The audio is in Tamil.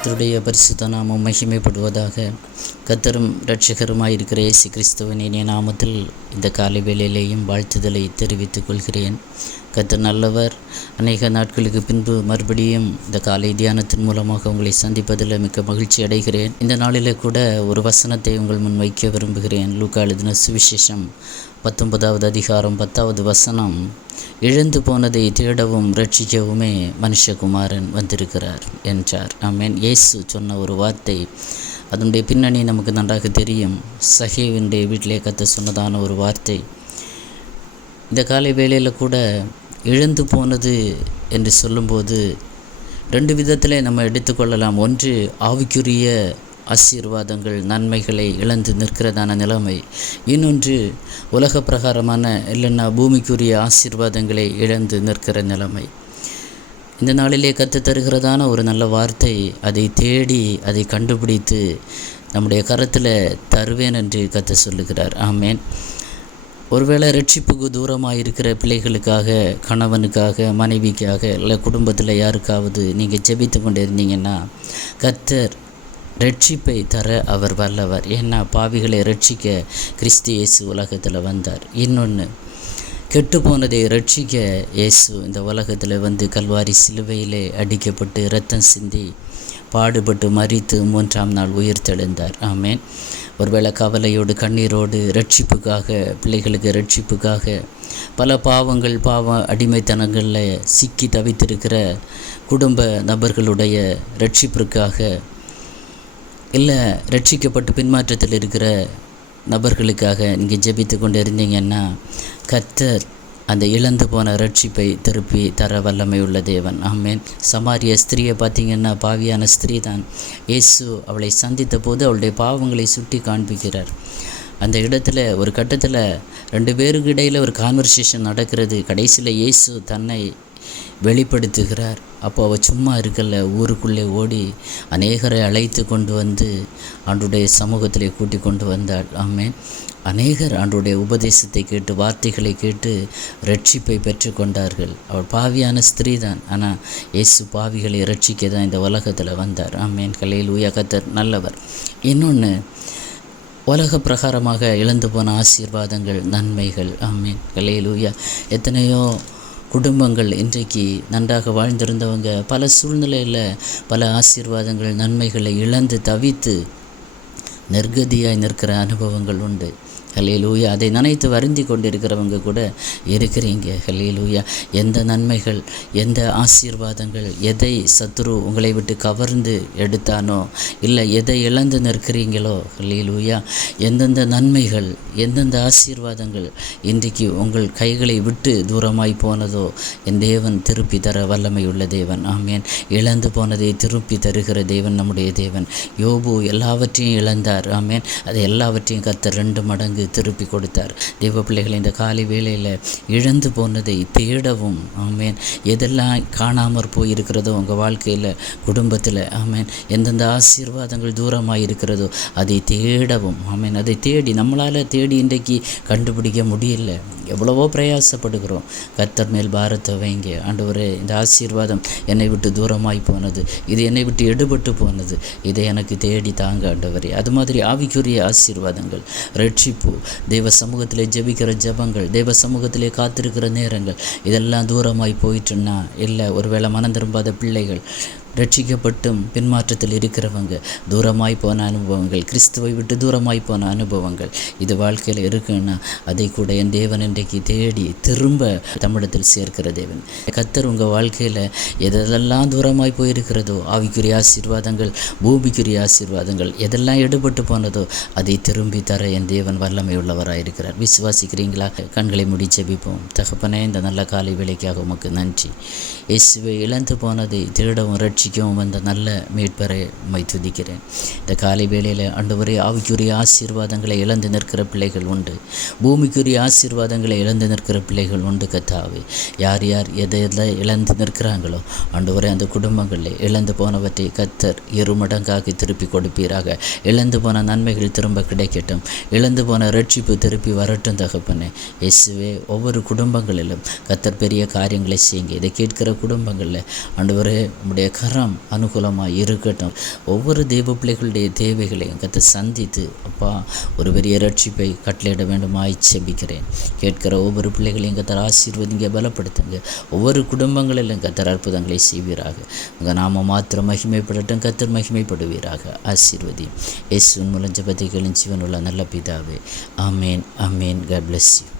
கர்த்தருடைய பரிசுத்த நாமம் மகிமைப்படுவதாக. கர்த்தரும் இரட்சகருமாயிருக்கிற இயேசு கிறிஸ்துவின் இனிய நாமத்தில் இந்த காலை வேளையிலேயும் வாழ்த்துதலை தெரிவித்துக் கொள்கிறேன். கர்த்தர் நல்லவர். அநேக நாட்களுக்கு பின்பு மறுபடியும் இந்த காலை தியானத்தின் மூலமாக உங்களை சந்திப்பதில் மிக்க மகிழ்ச்சி அடைகிறேன். இந்த நாளிலே கூட ஒரு வசனத்தை உங்கள் முன் வைக்க விரும்புகிறேன். லூக்கா எழுதின சுவிசேஷம் 19வது அதிகாரம் 10வது வசனம், இழந்து போனதை தேடவும் ரட்சிக்கவுமே மனுஷகுமாரன் வந்திருக்கிறார் என்றார். ஆமென். இயேசு சொன்ன ஒரு வார்த்தை, அதனுடைய பின்னணி நமக்கு நன்றாக தெரியும். சகேவினுடைய வீட்டிலே கர்த்தர் சொன்னதான ஒரு வார்த்தை. இந்த காலை வேளையில் கூட இழந்து போனது என்று சொல்லும்போது ரெண்டு விதத்திலே நம்ம எடுத்துக்கொள்ளலாம். ஒன்று, ஆவிக்குரிய ஆசீர்வாதங்கள் நன்மைகளை இழந்து நிற்கிறதான நிலைமை. இன்னொன்று, உலக பிரகாரமான இல்லைன்னா பூமிக்குரிய ஆசீர்வாதங்களை இழந்து நிற்கிற நிலைமை. இந்த நாளிலே கற்று தருகிறதான ஒரு நல்ல வார்த்தை, அதை தேடி அதை கண்டுபிடித்து நம்முடைய கரத்தில் தருவேன் என்று கற்று சொல்லுகிறார். ஆமேன். ஒருவேளை ரட்சிப்புக்கு தூரமாக இருக்கிற பிள்ளைகளுக்காக, கணவனுக்காக, மனைவிக்காக, இல்லை குடும்பத்தில் யாருக்காவது நீங்கள் ஜெபித்து கொண்டு இருந்தீங்கன்னா கர்த்தர் ரட்சிப்பை தர அவர் வல்லவர். ஏன்னா பாவிகளை ரட்சிக்க கிறிஸ்து இயேசு உலகத்தில் வந்தார். இன்னொன்று, கெட்டு போனதை ரட்சிக்க இயேசு இந்த உலகத்தில் வந்து கல்வாரி சிலுவையிலே அடிக்கப்பட்டு இரத்தம் சிந்தி பாடுபட்டு மரித்து 3ஆம் நாள் உயிர்த்தெழுந்தார். ஆமேன். ஒருவேளை கவலையோடு கண்ணீரோடு ரட்சிப்புக்காக, பிள்ளைகளுக்கு ரட்சிப்புக்காக, பல பாவ அடிமைத்தனங்களில் சிக்கி தவித்திருக்கிற குடும்ப நபர்களுடைய ரட்சிப்பிற்காக, இல்லை ரட்சிக்கப்பட்டு பின்மாற்றத்தில் இருக்கிற நபர்களுக்காக நீங்கள் ஜெபித்து கொண்டு இருந்தீங்கன்னா கர்த்தர் அந்த இழந்து போன ரட்சிப்பை திருப்பி தர வல்லமை உள்ள தேவன். ஆமேன். சமாரிய ஸ்திரியை பார்த்திங்கன்னா பாவியான ஸ்திரீ தான். இயேசு அவளை சந்தித்த போது அவளுடைய பாவங்களை சுட்டி காண்பிக்கிறார். அந்த இடத்துல ஒரு கட்டத்தில் 2 பேருக்கு இடையில் ஒரு கான்வர்சேஷன் நடக்கிறது. கடைசியில் இயேசு தன்னை வெளிப்படுத்துகிறார். அப்போ அவள் சும்மா இருக்கல, ஊருக்குள்ளே ஓடி அநேகரை அழைத்து கொண்டு வந்து ஆண்டுடைய சமூகத்திலே கூட்டி கொண்டு வந்தாள். ஆமேன். அநேகர் ஆண்டுடைய உபதேசத்தை கேட்டு, வார்த்தைகளை கேட்டு ரட்சிப்பை பெற்று கொண்டார்கள். அவள் பாவியான ஸ்திரீ தான், ஆனால் இயேசு பாவிகளை ரட்சிக்க தான் இந்த உலகத்தில் வந்தார். ஆமேன். ஹல்லேலூயா. கர்த்தர் நல்லவர். இன்னொன்று, உலக பிரகாரமாக இழந்து போன ஆசீர்வாதங்கள், நன்மைகள். ஆமேன். ஹல்லேலூயா. எத்தனையோ குடும்பங்கள் இன்றைக்கு நன்றாக வாழ்ந்திருந்தவங்க பல சூழ்நிலையில் பல ஆசீர்வாதங்கள், நன்மைகளை இழந்து தவித்து நிர்கதியாய் நிற்கிற அனுபவங்கள் உண்டு. ஹல்லேலூயா. அதை நினைத்து வருந்தி கொண்டிருக்கிறவங்க கூட இருக்கிறீங்க. ஹல்லேலூயா. எந்த நன்மைகள், எந்த ஆசீர்வாதங்கள், எதை சத்துரு உங்களை விட்டு கவர்ந்து எடுத்தானோ, இல்லை எதை இழந்து நிற்கிறீங்களோ, ஹல்லேலூயா, எந்தெந்த நன்மைகள், எந்தெந்த ஆசீர்வாதங்கள் இன்றைக்கு உங்கள் கைகளை விட்டு தூரமாய் போனதோ என் தேவன் திருப்பி தர வல்லமை உள்ள தேவன். ஆமேன். இழந்து போனதை திருப்பி தருகிற தேவன் நம்முடைய தேவன். யோபு எல்லாவற்றையும் இழந்தார். ஆமேன். அதை எல்லாவற்றையும் கர்த்தர் 2 மடங்கு திருப்பி கொடுத்தார். தேவ பிள்ளைகள், இந்த காலை வேளையில் இழந்து போனதை தேடவும், ஆமேன், எதெல்லாம் காணாமற் போயிருக்கிறதோ உங்கள் வாழ்க்கையில், குடும்பத்தில், ஆமேன், எந்தெந்த ஆசீர்வாதங்கள் தூரமாக இருக்கிறதோ அதை தேடவும், ஆமேன், அதை தேடி நம்மளால் தேடி இன்றைக்கு கண்டுபிடிக்க முடியல. எவ்வளவோ பிரயாசப்படுகிறோம். கர்த்தர் மேல் பாரத்தை வைங்க. ஆண்டவரே, இந்த ஆசீர்வாதம் என்னை விட்டு தூரமாய் போனது, இது என்னை விட்டு எடுபட்டு போனது, இதை எனக்கு தேடி தாங்க ஆண்டவரே. அது மாதிரி ஆவிக்குரிய ஆசீர்வாதங்கள், ரட்சிப்பு, தேவ சமூகத்திலே ஜெபிக்கிற ஜெபங்கள், தேவ சமூகத்திலே காத்திருக்கிற நேரங்கள், இதெல்லாம் தூரமாய் போயிட்டுன்னா, இல்லை ஒருவேளை மனம் திரும்பாத பிள்ளைகள், ரட்சிக்கப்பட்டும் பின்மாற்றத்தில் இருக்கிறவங்க, தூரமாய் போன அனுபவங்கள், கிறிஸ்துவை விட்டு தூரமாய் போன அனுபவங்கள், இது வாழ்க்கையில் இருக்குன்னா அதை கூட என் தேவன் இன்றைக்கு தேடி திரும்ப தமிழத்தில் சேர்க்கிற தேவன். கர்த்தர் உங்கள் வாழ்க்கையில் எதெல்லாம் தூரமாய் போயிருக்கிறதோ, ஆவிக்குரிய ஆசீர்வாதங்கள், பூமிக்குரிய ஆசீர்வாதங்கள், எதெல்லாம் எடுபட்டு போனதோ அதை திரும்பி தர என் தேவன் வல்லமை உள்ளவராயிருக்கிறார். விசுவாசிக்கிறீங்களா? கண்களை மூடி ஜெபிப்போம். தகப்பனே, இந்த நல்ல காலை வேளைக்காக உமக்கு நன்றி. இயேசுவை இழந்து போனதை திருடவும் ரட்சிக்கவும் வந்த நல்ல மீட்பரை உம்மை துதிக்கிறேன். இந்த காலை வேளையில் ஆண்டவரே, ஆவிக்குரிய ஆசீர்வாதங்களை இழந்து நிற்கிற பிள்ளைகள் உண்டு, பூமிக்குரிய ஆசீர்வாதங்களை இழந்து நிற்கிற பிள்ளைகள் உண்டு. கர்த்தாவே, யார் யார் எதை இழந்து நிற்கிறாங்களோ ஆண்டவரே, அந்த குடும்பங்களில் இழந்து போனவற்றை கர்த்தர் 2 மடங்காக திருப்பி கொடுப்பீராக. இழந்து போன நன்மைகள் திரும்ப கிடைக்கட்டும், இழந்து போன ரட்சிப்பு திருப்பி வரட்டும். தகப்பனே இயேசுவே, ஒவ்வொரு குடும்பங்களிலும் கர்த்தர் பெரிய காரியங்களை செய்யுங்க. இதை கேட்கிற குடும்பங்களில் ஆண்டவரே, உம்முடைய கரம் அனுகூலமாக இருக்கட்டும். ஒவ்வொரு தேவ பிள்ளைகளுடைய தேவைகளையும் கர்த்தர் சந்தித்து அப்பா ஒரு பெரிய ரட்சிப்பை கட்டளையிட வேண்டுமாய் செபிக்கிறேன். கேட்கிற ஒவ்வொரு பிள்ளைகளையும் கர்த்தர் ஆசீர்வதிங்க, பலப்படுத்துங்க. ஒவ்வொரு குடும்பங்களிலும் கர்த்தர் அற்புதங்களை செய்வீராக. உங்கள் நாம மாத்திரம் மகிமைப்படட்டும், கர்த்தர் மகிமைப்படுவீராக. ஆசீர்வதி இயேசுவின் மூலம் ஜெபத்தை கேளும் ஜீவனுள்ள நல்ல பிதாவே. ஆமேன், ஆமேன். God bless you.